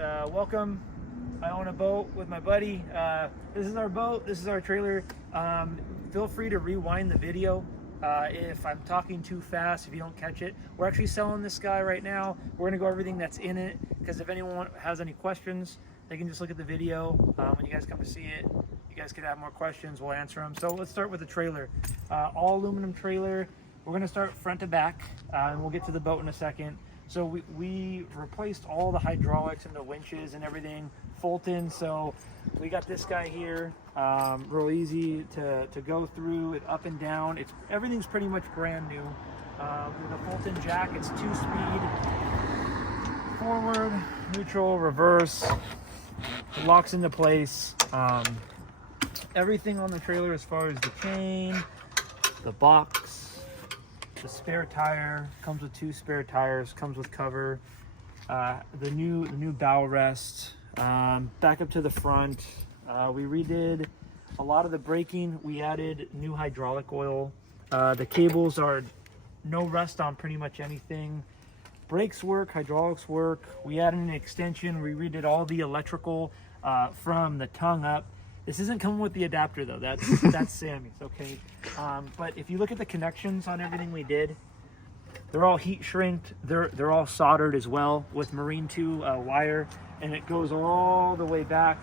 Welcome. I own a boat with my buddy. This is our boat. This is our trailer. Feel free to rewind the video if I'm talking too fast, if you don't catch it. We're actually selling this guy right now. We're going to go over everything that's in it, because if anyone has any questions, they can just look at the video. When you guys come to see it, you guys could have more questions. We'll answer them. So let's start with the trailer. All aluminum trailer. We're going to start front to back, and we'll get to the boat in a second. So we replaced all the hydraulics and the winches and everything, Fulton. So we got this guy here, real easy to go through it up and down. Everything's pretty much brand new. With a Fulton jack, it's 2-speed, forward, neutral, reverse, it locks into place. Everything on the trailer as far as the chain, the box, the spare tire, comes with 2 spare tires, comes with cover, the new bow rest, back up to the front. We redid a lot of the braking. We added new hydraulic oil. The cables are no rust on pretty much anything. Brakes work, hydraulics work. We added an extension. We redid all the electrical from the tongue up. This isn't coming with the adapter though, that's Sammy's, okay? But if you look at the connections on everything we did, they're all heat shrinked, they're all soldered as well with Marine 2 wire, and it goes all the way back.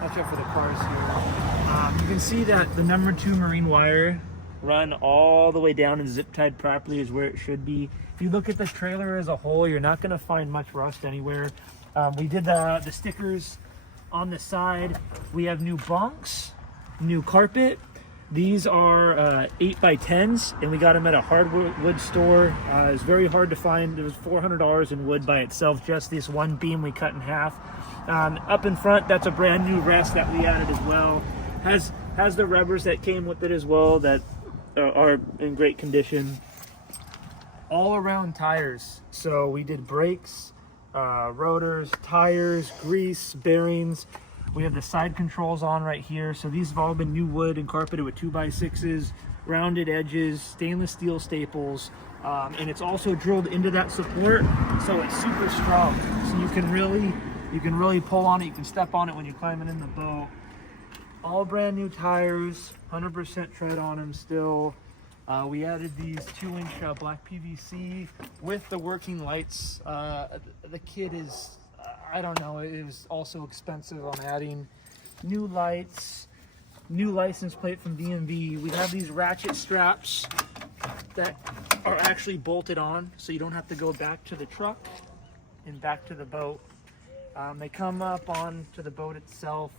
Watch out for the cars here. You can see that the number 2 Marine wire run all the way down and zip tied properly is where it should be. If you look at the trailer as a whole, you're not gonna find much rust anywhere. We did the stickers on the side. We have new bunks, new carpet. These are 8x10s, and we got them at a hardwood store. It's very hard to find. It was $400 in wood by itself, just this one beam we cut in half. Up in front, that's a brand new rest that we added as well. Has the rubbers that came with it as well that are in great condition. All around tires. So we did brakes, rotors, tires, grease, bearings. We have the side controls on right here. So these have all been new wood and carpeted with 2x6s, rounded edges, stainless steel staples, and it's also drilled into that support, so it's super strong. So you can really pull on it. You can step on it when you're climbing in the boat. All brand new tires, 100% tread on them still. We added these 2-inch black PVC with the working lights. The kit is, I don't know, it was also expensive on adding new lights, new license plate from DMV. We have these ratchet straps that are actually bolted on, so you don't have to go back to the truck and back to the boat. They come up onto the boat itself.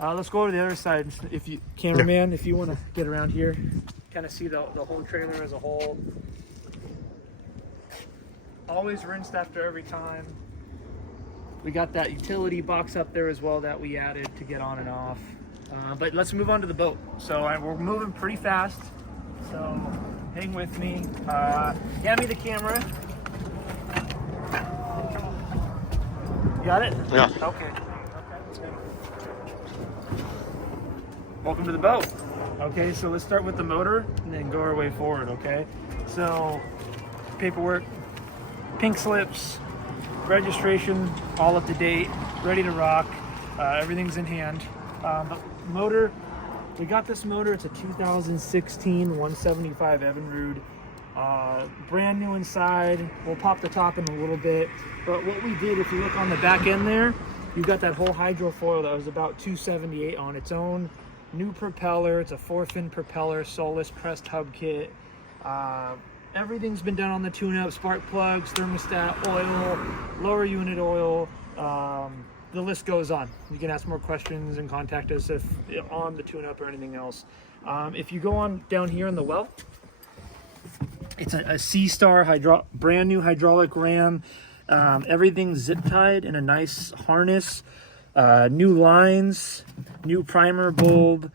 Let's go to the other side. If you, cameraman, if you want to get around here, kind of see the whole trailer as a whole. Always rinsed after every time. We got that utility box up there as well that we added to get on and off. But let's move on to the boat. So we're moving pretty fast, so hang with me. Hand me the camera. You got it? Yeah. Okay. Let's go. Welcome to the boat. Okay, so let's start with the motor and then go our way forward, okay? So, paperwork, pink slips, registration, all up to date, ready to rock, everything's in hand. But motor, we got this motor, it's a 2016 175 Evinrude. Brand new inside. We'll pop the top in a little bit. But what we did, if you look on the back end there, you got that whole hydrofoil that was about $278 on its own. New propeller, it's a 4-fin propeller, Solus crest hub kit. Everything's been done on the tune-up, spark plugs, thermostat, oil, lower unit oil. The list goes on. You can ask more questions and contact us if on the tune-up or anything else. If you go on down here in the well, it's a C-Star brand new hydraulic ram. Everything's zip tied in a nice harness. New lines, new primer bulb,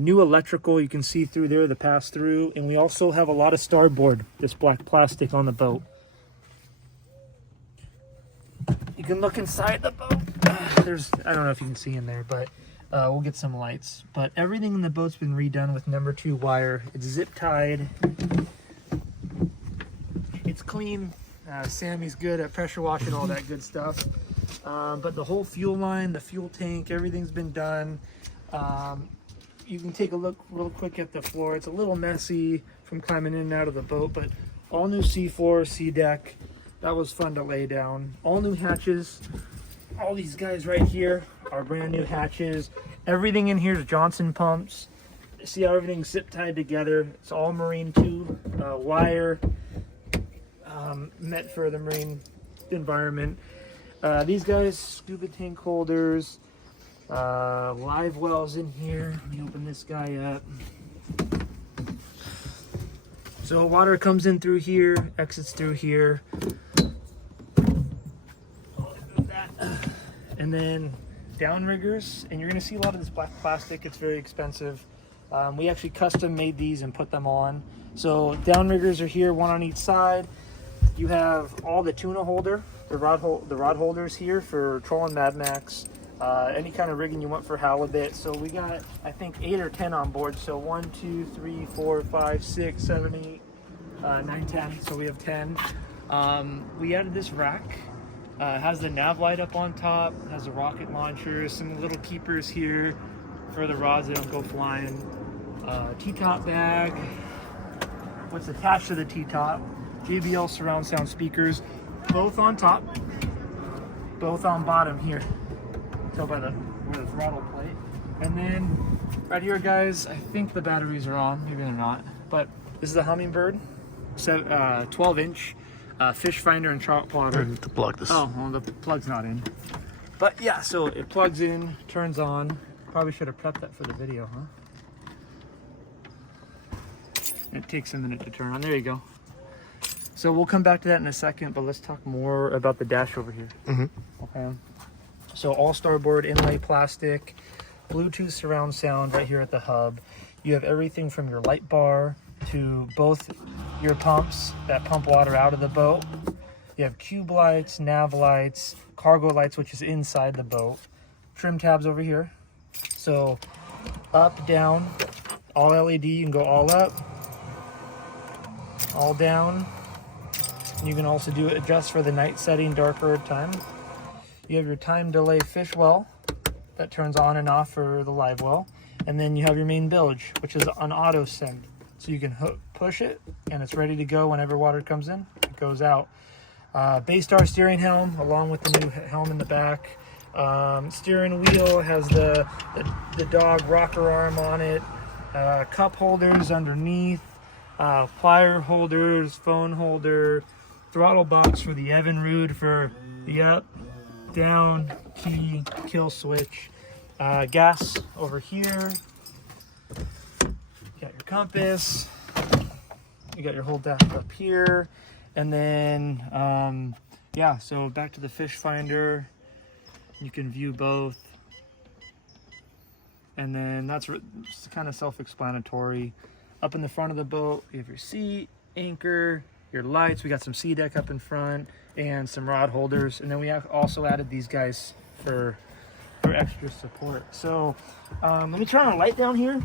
new electrical. You can see through there, the pass through. And we also have a lot of starboard, this black plastic on the boat. You can look inside the boat. I don't know if you can see in there, but we'll get some lights. But everything in the boat's been redone with number 2 wire. It's zip tied. It's clean. Sammy's good at pressure washing all that good stuff. But the whole fuel line, the fuel tank, everything's been done. You can take a look real quick at the floor. It's a little messy from climbing in and out of the boat, but all new seafloor, sea deck. That was fun to lay down. All new hatches. All these guys right here are brand new hatches. Everything in here is Johnson pumps. See how everything's zip tied together. It's all marine tube, wire, meant for the marine environment. These guys, scuba tank holders, live wells in here. Let me open this guy up. So water comes in through here, exits through here. And then downriggers, and you're gonna see a lot of this black plastic. It's very expensive. We actually custom made these and put them on. So downriggers are here, one on each side. You have all the tuna holder, the rod holders here for trolling Mad Max, any kind of rigging you want for halibut. So we got, I think, 8 or 10 on board. So 1, 2, 3, 4, 5, 6, 7, 8, 9, 10. So we have 10. We added this rack. It has the nav light up on top, has a rocket launcher, some little keepers here for the rods that don't go flying. T-top bag. What's attached to the T-top? JBL surround sound speakers, both on top, both on bottom here. Tell by the throttle plate. And then right here, guys, I think the batteries are on. Maybe they're not. But this is a Humminbird, 12-inch. Fish finder and trout plotter. To plug this. Oh, well, the plug's not in. But yeah, so it plugs in, turns on. Probably should have prepped that for the video, huh? It takes a minute to turn on. There you go. So we'll come back to that in a second, but let's talk more about the dash over here. Okay. So all starboard inlay plastic, Bluetooth surround sound right here at the hub. You have everything from your light bar to both your pumps that pump water out of the boat. You have cube lights, nav lights, cargo lights, which is inside the boat. Trim tabs over here. So up, down, all LED, you can go all up, all down. You can also do adjust for the night setting, darker time. You have your time delay fish well that turns on and off for the live well. And then you have your main bilge, which is an auto send. So you can push it and it's ready to go whenever water comes in, it goes out. Baystar steering helm along with the new helm in the back. Steering wheel has the dog rocker arm on it. Cup holders underneath. Plier holders, phone holder. Throttle box for the Evinrude for the up, down, key, kill switch. Gas over here. You got your compass, you got your whole dash up here, and then yeah, so back to the fish finder, you can view both, and then that's kind of self-explanatory. Up in the front of the boat, you have your seat, anchor, your lights. We got some sea deck up in front and some rod holders, and then we have also added these guys for extra support. So let me turn our light down here.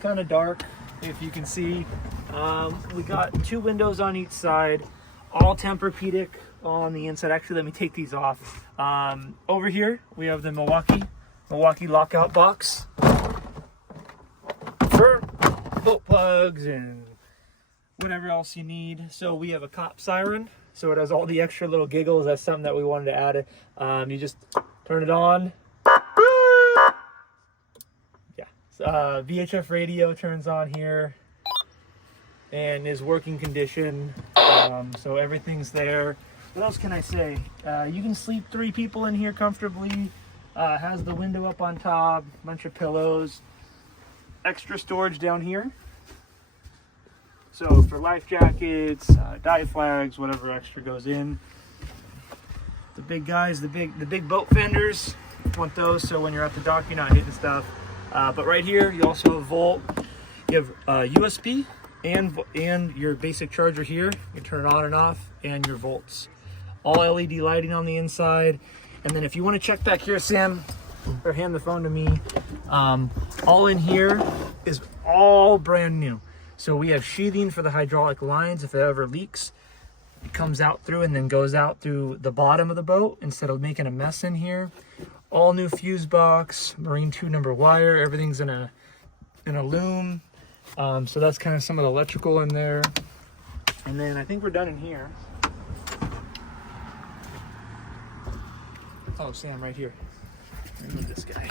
Kind of dark, if you can see. We got 2 windows on each side, all Tempur-Pedic on the inside. Actually, let me take these off. Over here we have the Milwaukee lockout box for boat plugs and whatever else you need. So we have a cop siren, so it has all the extra little giggles. That's something that we wanted to add. You just turn it on. VHF radio turns on here and is working condition, so everything's there. What else can I say? You can sleep 3 people in here comfortably. Has the window up on top, bunch of pillows, extra storage down here, so for life jackets, dive flags, whatever extra goes in. The big guys, the big boat fenders, want those so when you're at the dock you're not hitting stuff. But right here, you also have a volt. You have USB and your basic charger here. You turn it on and off, and your volts. All LED lighting on the inside. And then if you want to check back here, Sam, or hand the phone to me, all in here is all brand new. So we have sheathing for the hydraulic lines if it ever leaks. comes out through and then goes out through the bottom of the boat instead of making a mess in here. All new fuse box, marine 2 number wire, everything's in a loom. So that's kind of some of the electrical in there. And then I think we're done in here. Oh, Sam, right here. Look at this guy.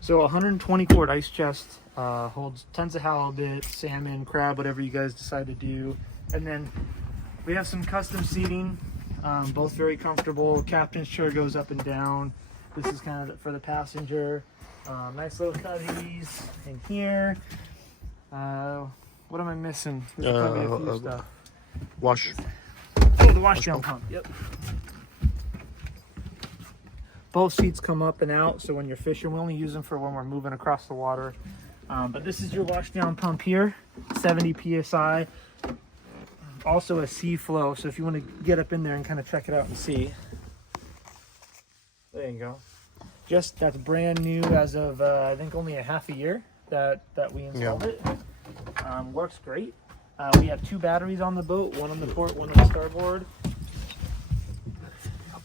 So 120 quart ice chest, holds tons of halibut, salmon, crab, whatever you guys decide to do. And then we have some custom seating, both very comfortable. Captain's chair goes up and down. This is kind of for the passenger. Nice little cubbies in here. What am I missing? There's probably a few stuff. Wash. Oh, the wash down pump. Yep. Both seats come up and out, so when you're fishing, we only use them for when we're moving across the water. But this is your wash down pump here, 70 psi. Also a sea flow, so if you want to get up in there and kind of check it out and see. There you go. That's brand new as of I think only a half a year that we installed it. Works great. We have 2 batteries on the boat, one on the port, one on the starboard.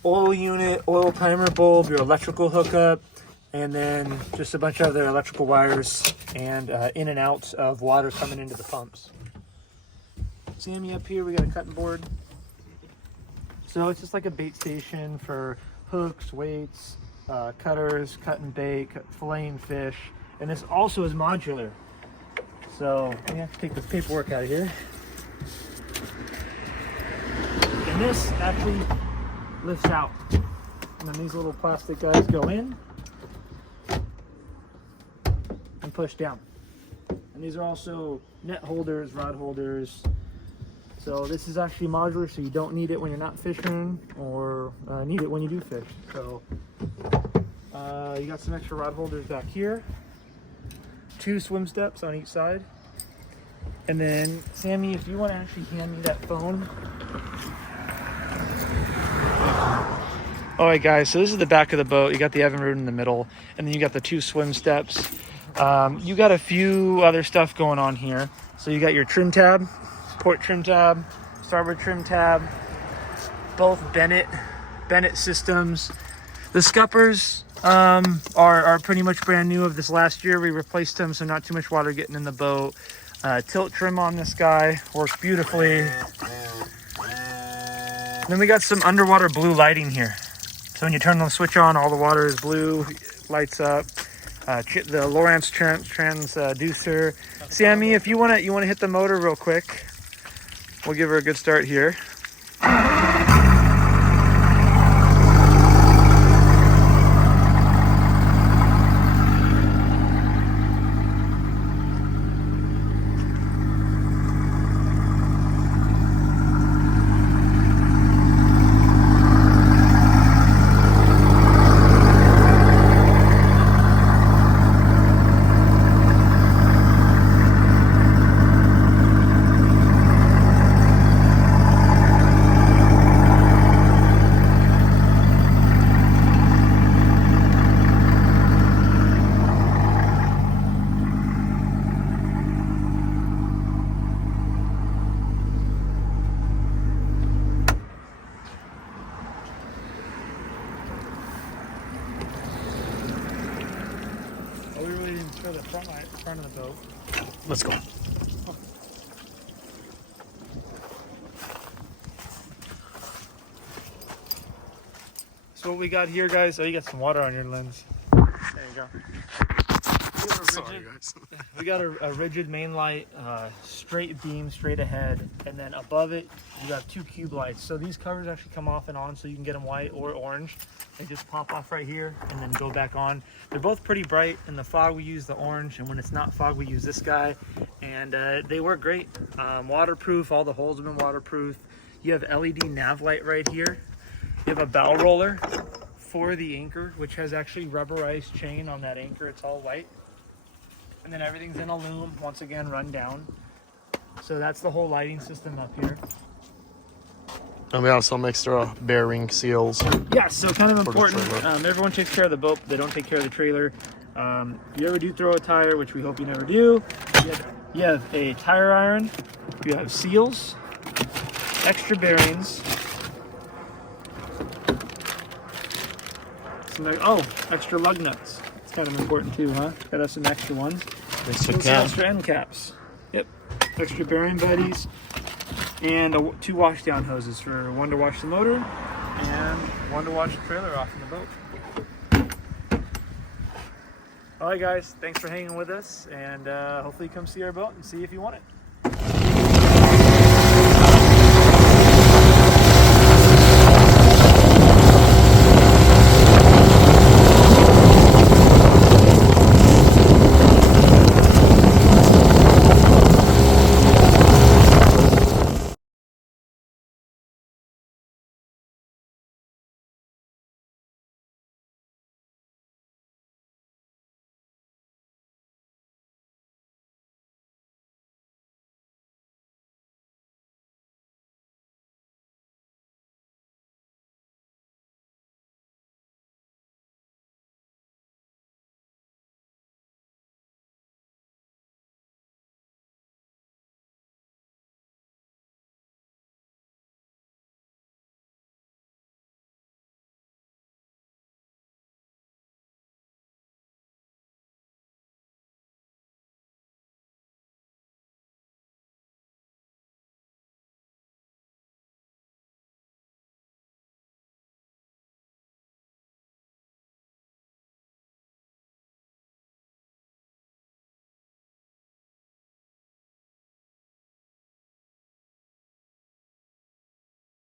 Oil unit, oil timer bulb, your electrical hookup, and then just a bunch of other electrical wires and in and out of water coming into the pumps. Sammy, up here we got a cutting board. So it's just like a bait station for hooks, weights, cutters, cut and bait, filleting fish, and this also is modular. So we have to take this paperwork out of here. And this actually lifts out, and then these little plastic guys go in and push down. And these are also net holders, rod holders. So this is actually modular, so you don't need it when you're not fishing, or need it when you do fish. So you got some extra rod holders back here, 2 swim steps on each side. And then Sammy, if you want to actually hand me that phone. All right, guys, so this is the back of the boat. You got the Evan Root in the middle, and then you got the 2 swim steps. You got a few other stuff going on here. So you got your trim tab, port trim tab, starboard trim tab, both Bennett systems. The scuppers are pretty much brand new of this last year. We replaced them, so not too much water getting in the boat. Tilt trim on this guy, works beautifully. And then we got some underwater blue lighting here. So when you turn the switch on, all the water is blue, lights up. The Lowrance transducer. Sammy, if you wanna hit the motor real quick, we'll give her a good start here. Front of the boat. Let's go. So what we got here, guys, you got some water on your lens. There you go. We got a rigid main light, straight beam, straight ahead, and then above it, you got 2 cube lights. So these covers actually come off and on, so you can get them white or orange. They just pop off right here and then go back on. They're both pretty bright. In the fog, we use the orange, and when it's not fog, we use this guy. And they work great. Waterproof, all the holes have been waterproof. You have LED nav light right here. You have a bow roller for the anchor, which has actually rubberized chain on that anchor. It's all white. And then everything's in a loom, once again, run down. So that's the whole lighting system up here. And we also have some extra bearing seals. Yeah, so kind of important. Everyone takes care of the boat, but they don't take care of the trailer. If you ever do throw a tire, which we hope you never do, you have a tire iron, you have seals, extra bearings. Extra lug nuts. It's kind of important too, huh? Got us some extra ones. Extra Some cap. extra end caps. Yep. Extra bearing buddies. And 2 wash down hoses, for one to wash the motor and one to wash the trailer off in the boat. All right, guys. Thanks for hanging with us, and hopefully you come see our boat and see if you want it.